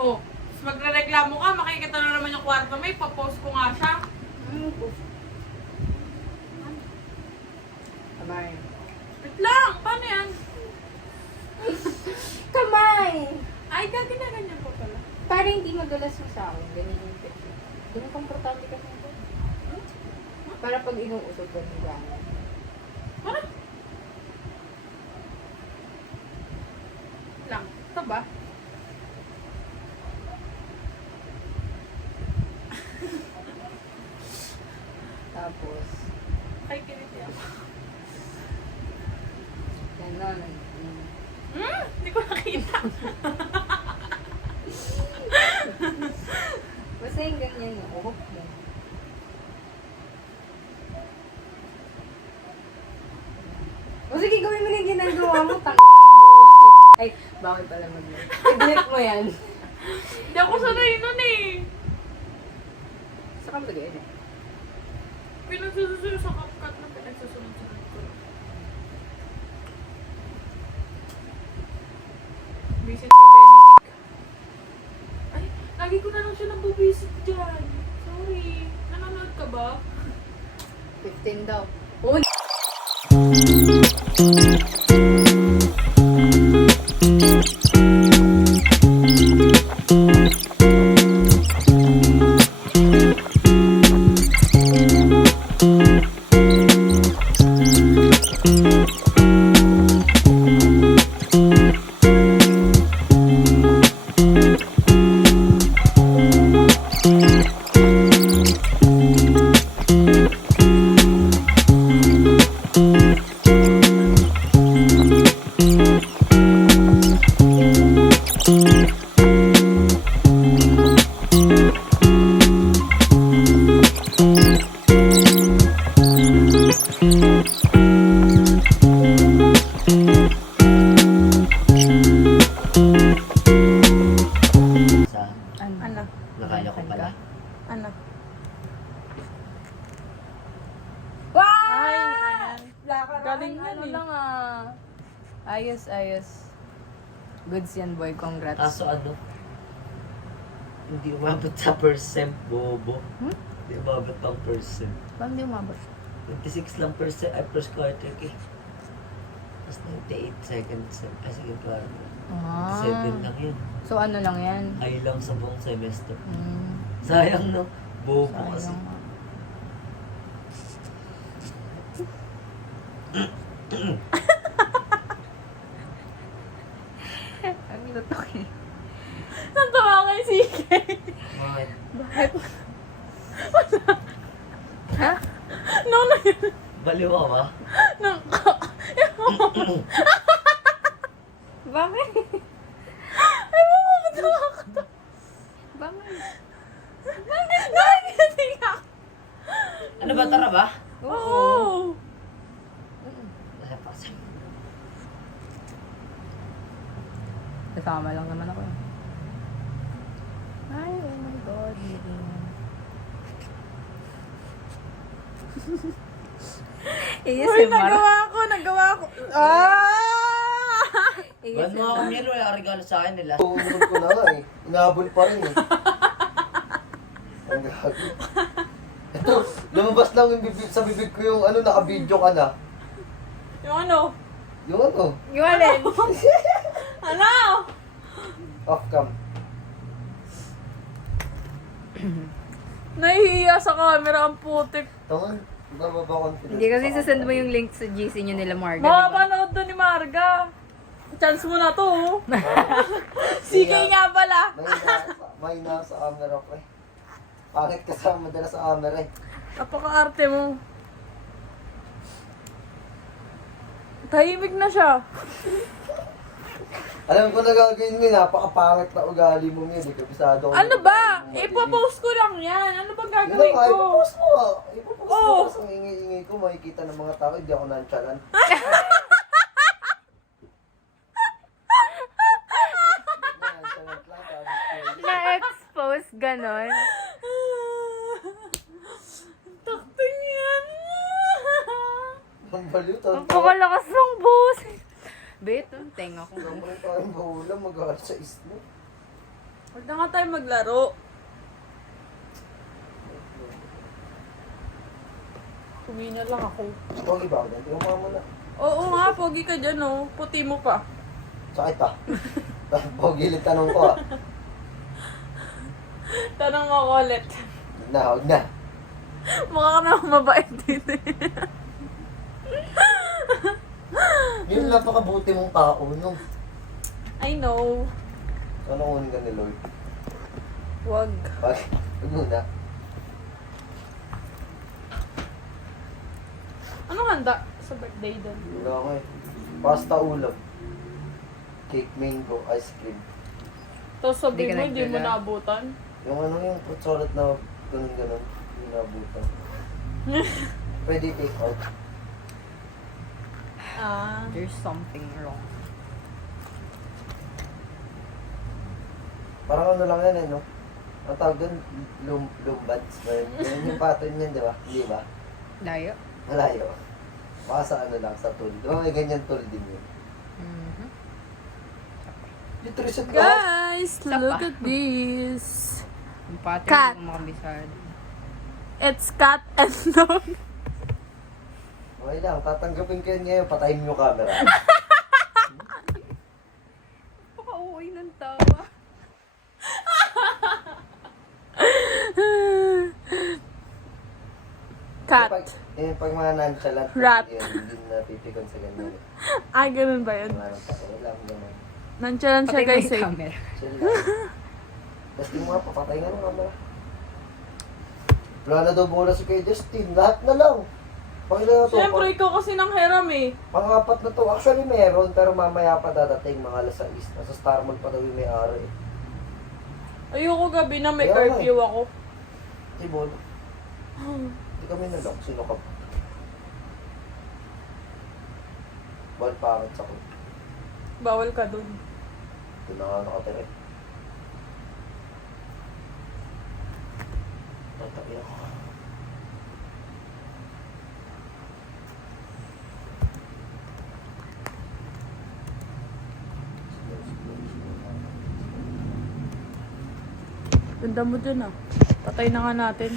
Oh, tapos magre-reklamo ka, makikita na naman yung kwarto mo, ipapost ko nga siya. Kamay. Wait lang, paano yan? Kamay! Ay, gagana-ganyan ko pala. Para hindi madulas mo sa akin. Ganyan yung picture. Ganyan komportable ka nito. Para pag inuusog ka ng gano'n. Parang... lang, ito ba? Tapos, Ay, kiniti ako. gano'n. Hindi ko nakita. Basta yung ganyan yung uhok mo. O sige, gawin mo na yung ginagawa mo. Ay, bakit pala mag-live? I-delete mo yan. Hindi ako sanay nun eh. Saka mo lagay. Pinagsusunod sa CapCut na pinagsusunod-sunod ko. Visit ka, Benedict. Ay, lagi ko na lang siya nabubisit dyan. Sorry. Nanonood ka ba? 15 daw. Oh, Ano? Nakaya ko pala. Ano? wow! Ay, ayan. Galing yan Ano eh. lang ah. Ayos, ayos. Goods yan boy, congrats. Kaso ano, hindi umabot sa percent, bobo. Hindi umabot pang percent. Paano di umabot? 26 lang percent, ay first quarter eh. Tapos 98 seconds, ay second quarter. 7 lang yun. So ano lang yan? Ay lang sa buong semester. Hmm. Sayang no, bobo kasi. Sayang. Ang lutok eh. Nantawa kay CK. Bakit? Bakit? Ha? No, no, yun. Baliw ka ba? Nang... Bakit? Ay, mamamatawa ka to. Bakit? Nakagising ako. Ano ba, tara ba? Oo. Wala pa kasi. Kasama lang naman ako eh. Ay, oh my God. Uy, nagawa ko. Ah! Ba't mga kamil, wala regalo sa akin nila. Umunod ko na nga eh. Inahabol pa rin eh. Ang gagi. Ito, lumabas lang yung bibig, sa bibig ko yung ano, naka-video ka na. Yung ano? Yung ano, Yung alin? Ano? off-cam. Nahihiya sa camera ang putik. Tangan, bababa confidence. Hindi kasi sasend mo yung link sa GC nyo nila Marga, Makapanood doon ni Marga. Chance mo na to. Oh. Sige nga pala. May nasa camera ko eh. Pangit kasama dala sa camera eh. Napaka-arte mo. Tahimik na siya. Alam ko na gagawin mo, napakapangit na ugali mo yun. Kabisado ko. Ano ba? Ipopost ko lang yan. Ano bang gagawin ko? Ipopost mo. Ipopost mo. Oo. Kasi ang ingay-ingay ko, makikita ng mga tao, hindi ako nonchalant. Nonchalant lang, tapos Na-expose, ganon. Takting yan. ang baliw, Ang pakalakas ng boses. Bet, ang tenga ko. Sobrang tayong bahula, mag-aaral sa ismo. Huwag na nga tayo maglaro. Kumain na lang ako. Pogi ba ako dyan? Tingnan mo na. Oo nga, pogi ka dyan oh. Puti mo pa. Sakit ah. Pogi ulit tanong ko ah. Tanong mo ako ulit. Huwag na. Mukha ka naman mabait din eh. Yung napakabuti mong tao, no? I know. Ano kunin ka ni Lord? Wag. Huwag muna. Anong handa sa birthday doon? Wala ko eh. Pasta ulam. Cake mango, ice cream. Tapos sabi Hindi ka mo, hindi mo nagdala. naabutan. Yung ano yung fruit salad na ganun-ganun. Yung nabutan. Pwede take out. Ah. There's something wrong. Parang ano lang yan eh, no? Ang tawag doon, lumbads ba yun? Yan yung pattern yan, di ba? Hindi ba? Layo. Malayo. Baka sa ano lang, sa tool. Di ba may ganyan tool din yun? Mhm. Dito reset ka. Guys, Isa look pa. at this. Yung pattern Cat. ng mga bisado. It's cat and dog. Okay lang, tatanggapin ko yun ngayon. Patayin mo yung camera. Pakauwi ng tawa. Cat. Pag mga nonchalant, Rat. yun, hindi na napipikon sa ganyan. Ay, ganun ba yun? Mga tao lang, ganun. Nandiyan siya Patay mo guys yung eh. camera. Chill lang. Tapos di mo nga, papatay nga ng camera. Wala na daw bola si kay Justin. Lahat na lang. Pangalawa to. Siyempre, ikaw kasi nang hiram eh. Pang-apat na to. Actually meron, pero mamaya pa dadating mga alas 6. Nasa Star Mall pa daw yung may-ari. Ayoko gabi na may Kaya nga curfew ako. Tibon. Hindi kami nalok. Sino ka? Bawal pangit sa ko. Bawal ka dun. Ito na nga nakatira. Tatabi ako. Ganda mo dyan ah. Patay na nga natin.